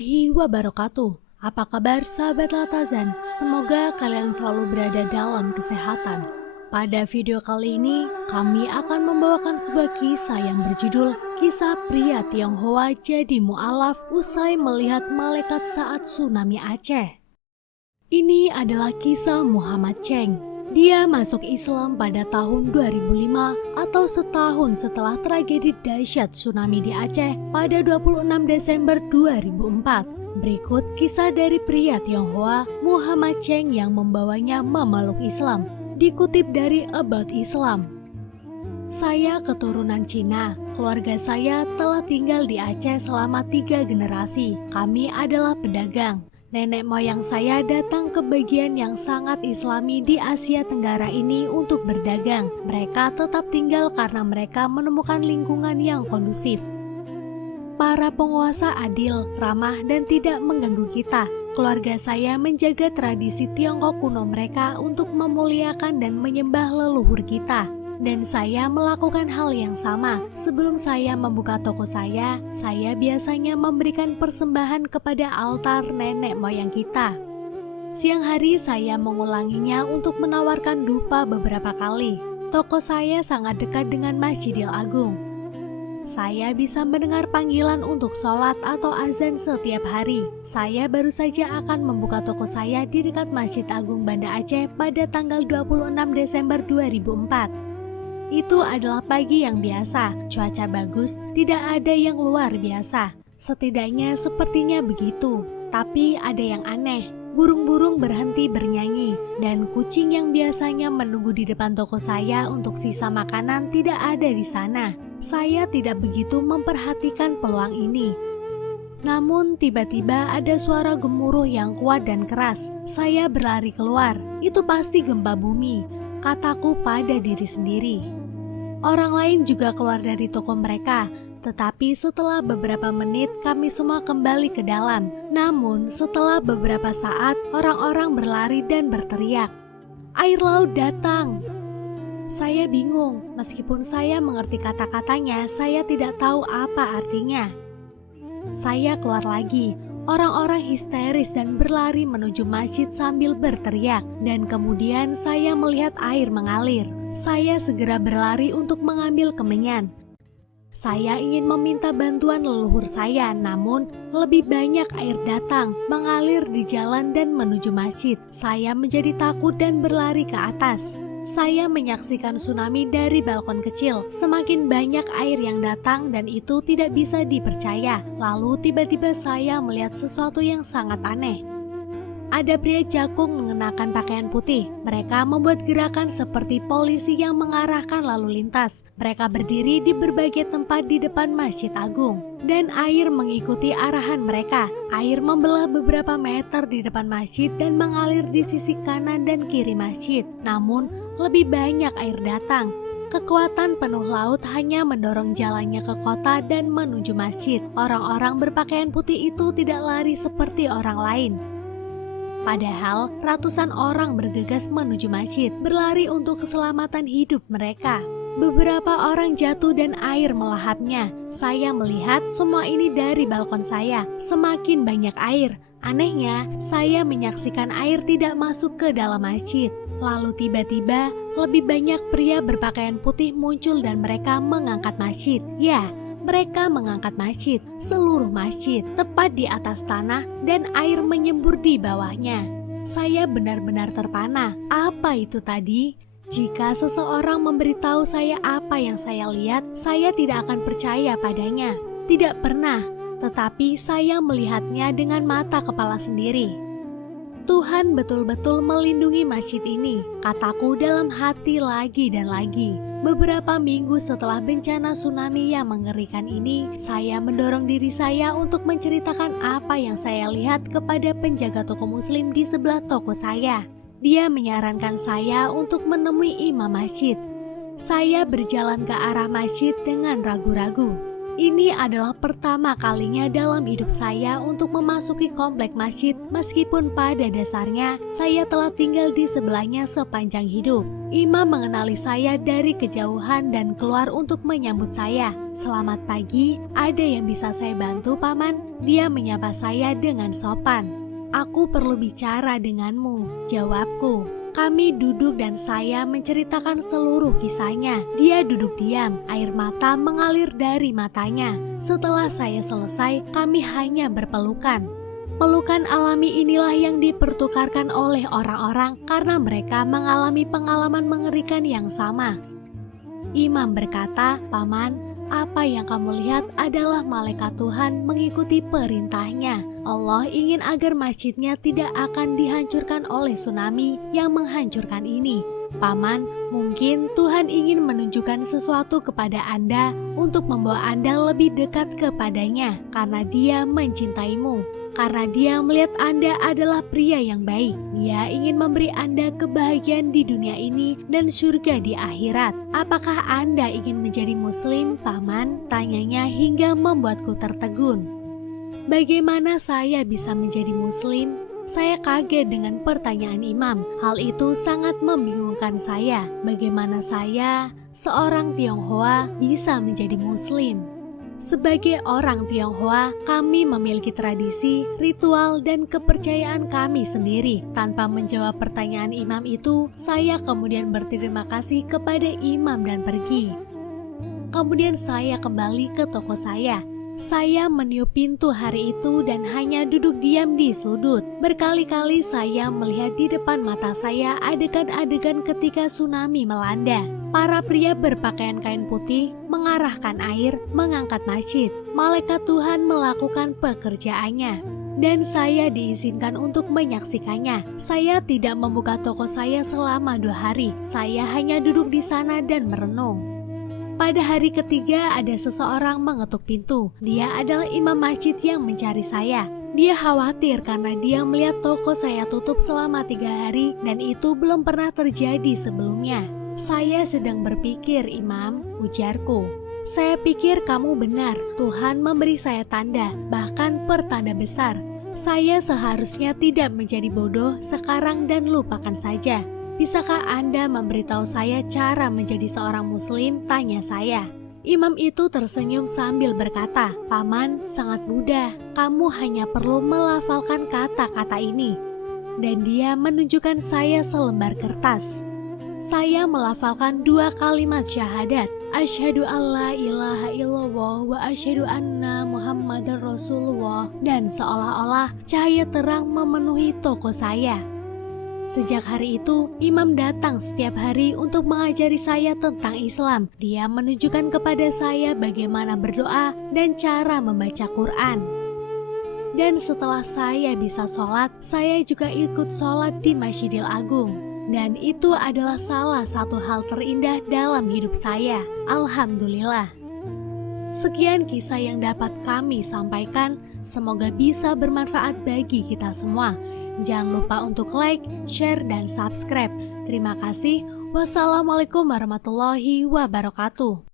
Wabarakatuh. Apa kabar sahabat Latazan? Semoga kalian selalu berada dalam kesehatan. Pada video kali ini, kami akan membawakan sebuah kisah yang berjudul Kisah Pria Tionghoa Jadi Mu'alaf Usai Melihat Malaikat Saat Tsunami Aceh. Ini adalah kisah Muhammad Cheng. Dia masuk Islam pada tahun 2005 atau setahun setelah tragedi dahsyat tsunami di Aceh pada 26 Desember 2004. Berikut kisah dari pria Tionghoa Muhammad Cheng yang membawanya memeluk Islam. Dikutip dari About Islam. Saya keturunan Cina. Keluarga saya telah tinggal di Aceh selama 3 generasi. Kami adalah pedagang. Nenek moyang saya datang ke bagian yang sangat islami di Asia Tenggara ini untuk berdagang. Mereka tetap tinggal karena mereka menemukan lingkungan yang kondusif. Para penguasa adil, ramah, dan tidak mengganggu kita. Keluarga saya menjaga tradisi Tiongkok kuno mereka untuk memuliakan dan menyembah leluhur kita. Dan saya melakukan hal yang sama. Sebelum saya membuka toko saya biasanya memberikan persembahan kepada altar nenek moyang kita. Siang hari saya mengulanginya untuk menawarkan dupa beberapa kali. Toko saya sangat dekat dengan Masjidil Agung. Saya bisa mendengar panggilan untuk sholat atau azan setiap hari. Saya baru saja akan membuka toko saya di dekat Masjid Agung Banda Aceh pada tanggal 26 Desember 2004. Itu adalah pagi yang biasa, cuaca bagus, tidak ada yang luar biasa. Setidaknya sepertinya begitu. Tapi ada yang aneh, burung-burung berhenti bernyanyi, dan kucing yang biasanya menunggu di depan toko saya untuk sisa makanan tidak ada di sana. Saya tidak begitu memperhatikan peluang ini. Namun tiba-tiba ada suara gemuruh yang kuat dan keras. Saya berlari keluar, itu pasti gempa bumi, kataku pada diri sendiri. Orang lain juga keluar dari toko mereka, tetapi setelah beberapa menit kami semua kembali ke dalam. Namun setelah beberapa saat orang-orang berlari dan berteriak, "Air laut datang!" Saya bingung, meskipun saya mengerti kata-katanya, saya tidak tahu apa artinya. Saya keluar lagi, orang-orang histeris dan berlari menuju masjid sambil berteriak, dan kemudian saya melihat air mengalir. Saya segera berlari untuk mengambil kemenyan. Saya ingin meminta bantuan leluhur saya, namun lebih banyak air datang, mengalir di jalan dan menuju masjid. Saya menjadi takut dan berlari ke atas. Saya menyaksikan tsunami dari balkon kecil. Semakin banyak air yang datang dan itu tidak bisa dipercaya. Lalu tiba-tiba saya melihat sesuatu yang sangat aneh. Ada pria jakung mengenakan pakaian putih. Mereka membuat gerakan seperti polisi yang mengarahkan lalu lintas. Mereka berdiri di berbagai tempat di depan Masjid Agung. Dan air mengikuti arahan mereka. Air membelah beberapa meter di depan masjid dan mengalir di sisi kanan dan kiri masjid. Namun, lebih banyak air datang. Kekuatan penuh laut hanya mendorong jalannya ke kota dan menuju masjid. Orang-orang berpakaian putih itu tidak lari seperti orang lain. Padahal ratusan orang bergegas menuju masjid, berlari untuk keselamatan hidup mereka. Beberapa orang jatuh dan air melahapnya. Saya melihat semua ini dari balkon saya. Semakin banyak air. Anehnya, saya menyaksikan air tidak masuk ke dalam masjid. Lalu tiba-tiba, lebih banyak pria berpakaian putih muncul dan mereka mengangkat masjid. Ya, mereka mengangkat masjid, seluruh masjid, tepat di atas tanah dan air menyembur di bawahnya. Saya benar-benar terpana. Apa itu tadi? Jika seseorang memberitahu saya apa yang saya lihat, saya tidak akan percaya padanya. Tidak pernah, tetapi saya melihatnya dengan mata kepala sendiri. Tuhan betul-betul melindungi masjid ini, kataku dalam hati lagi dan lagi. Beberapa minggu setelah bencana tsunami yang mengerikan ini, saya mendorong diri saya untuk menceritakan apa yang saya lihat kepada penjaga toko muslim di sebelah toko saya. Dia menyarankan saya untuk menemui imam masjid. Saya berjalan ke arah masjid dengan ragu-ragu. Ini adalah pertama kalinya dalam hidup saya untuk memasuki komplek masjid, meskipun pada dasarnya saya telah tinggal di sebelahnya sepanjang hidup. Imam mengenali saya dari kejauhan dan keluar untuk menyambut saya. "Selamat pagi, ada yang bisa saya bantu, Paman?" Dia menyapa saya dengan sopan. "Aku perlu bicara denganmu," jawabku. Kami duduk dan saya menceritakan seluruh kisahnya. Dia duduk diam, air mata mengalir dari matanya. Setelah saya selesai, kami hanya berpelukan. Pelukan alami inilah yang dipertukarkan oleh orang-orang karena mereka mengalami pengalaman mengerikan yang sama. Imam berkata, "Paman, apa yang kamu lihat adalah malaikat Tuhan mengikuti perintahnya. Allah ingin agar masjidnya tidak akan dihancurkan oleh tsunami yang menghancurkan ini. Paman, mungkin Tuhan ingin menunjukkan sesuatu kepada Anda untuk membawa Anda lebih dekat kepadanya karena Dia mencintaimu. Karena Dia melihat Anda adalah pria yang baik. Dia ingin memberi Anda kebahagiaan di dunia ini dan surga di akhirat. Apakah Anda ingin menjadi muslim, Paman?" Tanyanya hingga membuatku tertegun. Bagaimana saya bisa menjadi muslim? Saya kaget dengan pertanyaan Imam. Hal itu sangat membingungkan saya. Bagaimana saya, seorang Tionghoa, bisa menjadi muslim? Sebagai orang Tionghoa, kami memiliki tradisi, ritual, dan kepercayaan kami sendiri. Tanpa menjawab pertanyaan Imam itu, saya kemudian berterima kasih kepada Imam dan pergi. Kemudian saya kembali ke toko saya. Saya meniup pintu hari itu dan hanya duduk diam di sudut. Berkali-kali saya melihat di depan mata saya adegan-adegan ketika tsunami melanda. Para pria berpakaian kain putih mengarahkan air, mengangkat masjid. Malaikat Tuhan melakukan pekerjaannya. Dan saya diizinkan untuk menyaksikannya. Saya tidak membuka toko saya selama 2 hari. Saya hanya duduk di sana dan merenung. Pada hari ketiga ada seseorang mengetuk pintu. Dia adalah imam masjid yang mencari saya. Dia khawatir karena dia melihat toko saya tutup selama 3 hari dan itu belum pernah terjadi sebelumnya. "Saya sedang berpikir, Imam," ujarku. "Saya pikir kamu benar. Tuhan memberi saya tanda, bahkan pertanda besar. Saya seharusnya tidak menjadi bodoh sekarang dan lupakan saja. Bisakah Anda memberitahu saya cara menjadi seorang muslim?" tanya saya. Imam itu tersenyum sambil berkata, "Paman, sangat mudah. Kamu hanya perlu melafalkan kata-kata ini." Dan dia menunjukkan saya selembar kertas. Saya melafalkan 2 kalimat syahadat. "Asyhadu alla ilaha illallah wa asyhadu anna Muhammadar Rasulullah." Dan seolah-olah cahaya terang memenuhi toko saya. Sejak hari itu, Imam datang setiap hari untuk mengajari saya tentang Islam. Dia menunjukkan kepada saya bagaimana berdoa dan cara membaca Quran. Dan setelah saya bisa sholat, saya juga ikut sholat di Masjidil Agung. Dan itu adalah salah satu hal terindah dalam hidup saya. Alhamdulillah. Sekian kisah yang dapat kami sampaikan. Semoga bisa bermanfaat bagi kita semua. Jangan lupa untuk like, share, dan subscribe. Terima kasih. Wassalamualaikum warahmatullahi wabarakatuh.